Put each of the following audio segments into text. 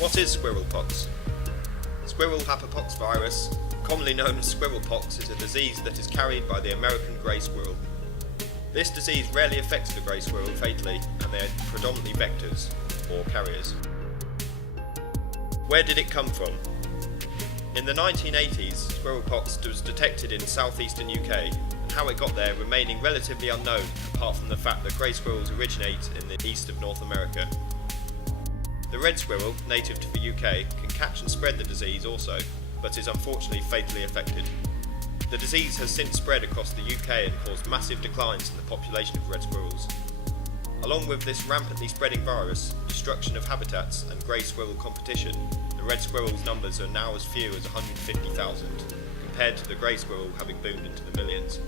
What is squirrel pox? Squirrel pox virus, commonly known as squirrel pox, is a disease that is carried by the American grey squirrel. This disease rarely affects the grey squirrel fatally, and they are predominantly vectors, or carriers. Where did it come from? In the 1980s, squirrel pox was detected in southeastern UK, and how it got there remaining relatively unknown, apart from the fact that grey squirrels originate in the east of North America. The red squirrel, native to the UK, can catch and spread the disease also, but is unfortunately fatally affected. The disease has since spread across the UK and caused massive declines in the population of red squirrels. Along with this rampantly spreading virus, destruction of habitats and grey squirrel competition, the red squirrel's numbers are now as few as 150,000, compared to the grey squirrel having boomed into the millions.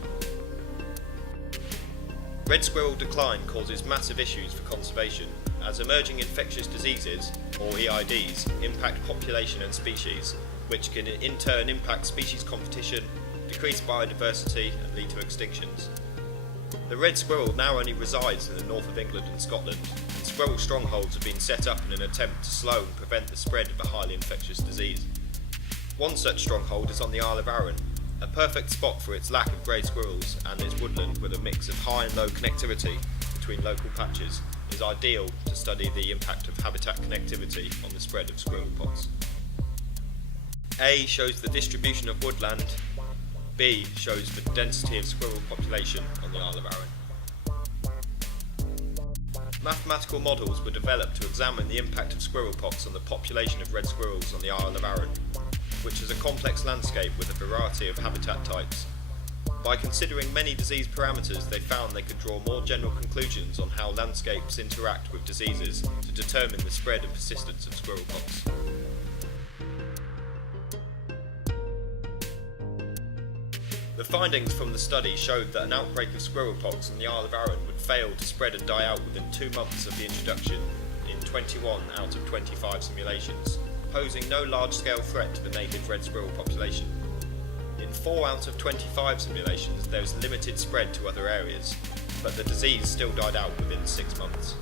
Red squirrel decline causes massive issues for conservation, as emerging infectious diseases, or EIDs, impact population and species, which can in turn impact species competition, decrease biodiversity and lead to extinctions. The red squirrel now only resides in the north of England and Scotland, and squirrel strongholds have been set up in an attempt to slow and prevent the spread of a highly infectious disease. One such stronghold is on the Isle of Arran, a perfect spot for its lack of grey squirrels, and its woodland with a mix of high and low connectivity between local patches is ideal to study the impact of habitat connectivity on the spread of squirrel pox. A shows the distribution of woodland, B shows the density of squirrel population on the Isle of Arran. Mathematical models were developed to examine the impact of squirrel pox on the population of red squirrels on the Isle of Arran, which is a complex landscape with a variety of habitat types. By considering many disease parameters, they found they could draw more general conclusions on how landscapes interact with diseases to determine the spread and persistence of squirrel pox. The findings from the study showed that an outbreak of squirrel pox on the Isle of Arran would fail to spread and die out within 2 months of the introduction in 21 out of 25 simulations, posing no large-scale threat to the native red squirrel population. In 4 out of 25 simulations there was limited spread to other areas, but the disease still died out within 6 months.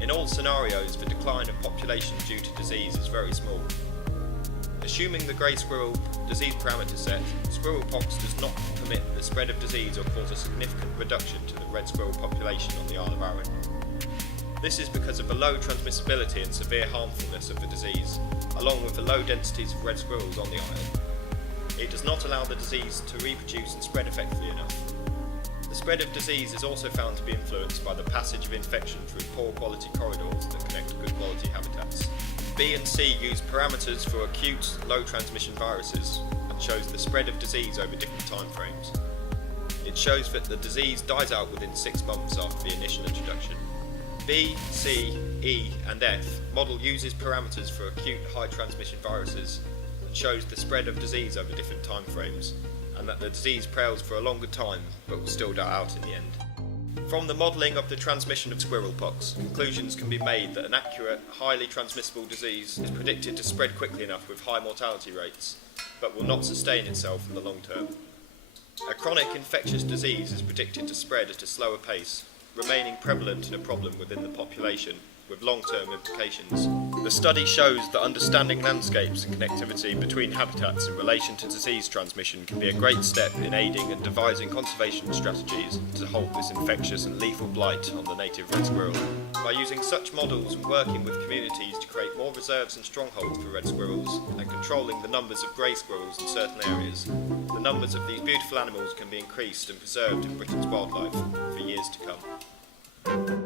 In all scenarios, the decline of population due to disease is very small. Assuming the grey squirrel disease parameter set, squirrel pox does not permit the spread of disease or cause a significant reduction to the red squirrel population on the Isle of Arran. This is because of the low transmissibility and severe harmfulness of the disease, along with the low densities of red squirrels on the isle. It does not allow the disease to reproduce and spread effectively enough. The spread of disease is also found to be influenced by the passage of infection through poor quality corridors that connect good quality habitats. B and C use parameters for acute, low transmission viruses and shows the spread of disease over different time frames. It shows that the disease dies out within 6 months after the initial introduction. B, C, E and F model uses parameters for acute high transmission viruses and shows the spread of disease over different time frames, and that the disease prevails for a longer time but will still die out in the end. From the modelling of the transmission of squirrel pox, conclusions can be made that an accurate, highly transmissible disease is predicted to spread quickly enough with high mortality rates, but will not sustain itself in the long term. A chronic infectious disease is predicted to spread at a slower pace, remaining prevalent and a problem within the population, with long-term implications. The study shows that understanding landscapes and connectivity between habitats in relation to disease transmission can be a great step in aiding and devising conservation strategies to halt this infectious and lethal blight on the native red squirrel. By using such models and working with communities to create more reserves and strongholds for red squirrels, and controlling the numbers of grey squirrels in certain areas, the numbers of these beautiful animals can be increased and preserved in Britain's wildlife for years to come.